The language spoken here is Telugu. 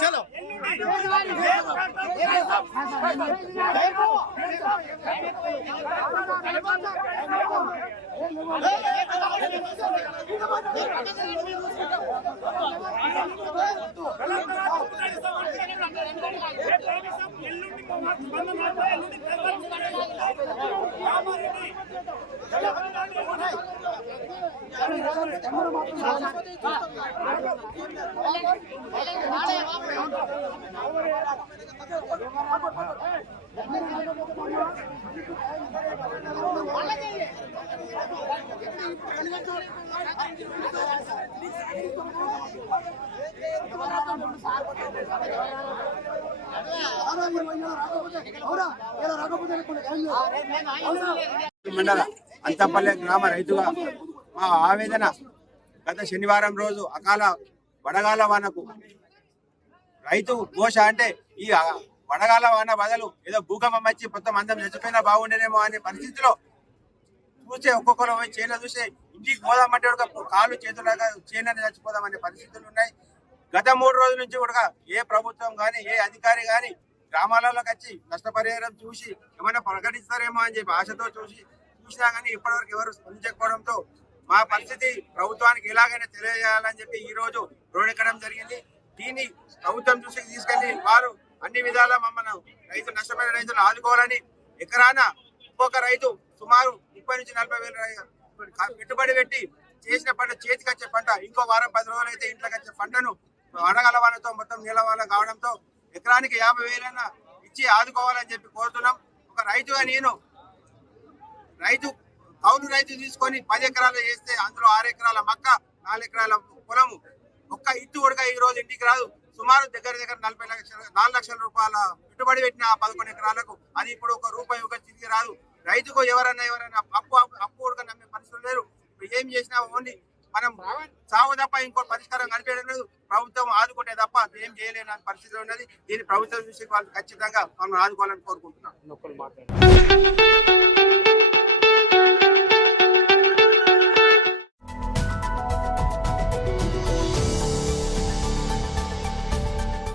चलो మండల అంతపల్లె గ్రామ రైతుగా మా ఆవేదన గత శనివారం రోజు అకాల వడగాల వానకు రైతు ఘోష అంటే ఈ వడగాల వాన బదులు ఏదో భూకంపం వచ్చి మొత్తం అందరం చచ్చిపోయినా బాగుండేనేమో అనే పరిస్థితిలో చూసే ఒక్కొక్కరు చేను చూసే ఇంటికి పోదామంటే కాళ్ళు చేతులాగా చేనని చచ్చిపోదామనే పరిస్థితులు ఉన్నాయి. గత 3 రోజుల నుంచి కూడా ఏ ప్రభుత్వం కానీ ఏ అధికారి కానీ గ్రామాలలోకి వచ్చి నష్టపరిహారం చూసి ఏమైనా ప్రకటిస్తారేమో అని చెప్పి ఆశతో చూసినా కానీ ఇప్పటివరకు ఎవరు స్పందించకపోవడంతో మా పరిస్థితి ప్రభుత్వానికి ఎలాగైనా తెలియజేయాలని చెప్పి ఈ రోజు రోడ్ ఎక్కడం జరిగింది. దీన్ని ప్రభుత్వం దృష్టికి తీసుకెళ్లి వారు అన్ని విధాలా మమ్మల్ని నష్టపోయిన రైతులు ఆదుకోవాలని, ఎకరాన ఒక్కొక్క రైతు సుమారు 30 నుంచి 40 వేల పెట్టుబడి పెట్టి చేసిన పంట చేతికి వచ్చే పంట ఇంకో వారం 10 రోజులు అయితే ఇంట్లోకి వచ్చే పంటను వడగల వానతో మొత్తం నీళ్ళ వాన కావడంతో ఎకరానికి 50,000 ఇచ్చి ఆదుకోవాలని చెప్పి కోరుతున్నాం. ఒక రైతుగా నేను కౌలు రైతు తీసుకొని 10 ఎకరాలు చేస్తే అందులో 6 ఎకరాల మక్క 4 ఎకరాల పొలము ఒక్క ఇత్తు కూడా ఈ రోజు ఇంటికి రాదు. సుమారు దగ్గర 4 లక్షల రూపాయల పెట్టుబడి పెట్టిన 11 ఎకరాలకు అది ఇప్పుడు ₹1 ఒక తిరిగి రాదు. రైతుకు ఎవరైనా అప్పు కూడా నమ్మే పరిస్థితులు లేరు. ఏం చేసినా ఓన్లీ మనం సాగు తప్ప ఇంకో పరిష్కారం కనిపించడం లేదు. ప్రభుత్వం ఆదుకుంటే తప్ప ఏం చేయలేని పరిస్థితి ఉన్నది. దీన్ని ప్రభుత్వం చూసి వాళ్ళు ఖచ్చితంగా మనం ఆదుకోవాలని కోరుకుంటున్నాం.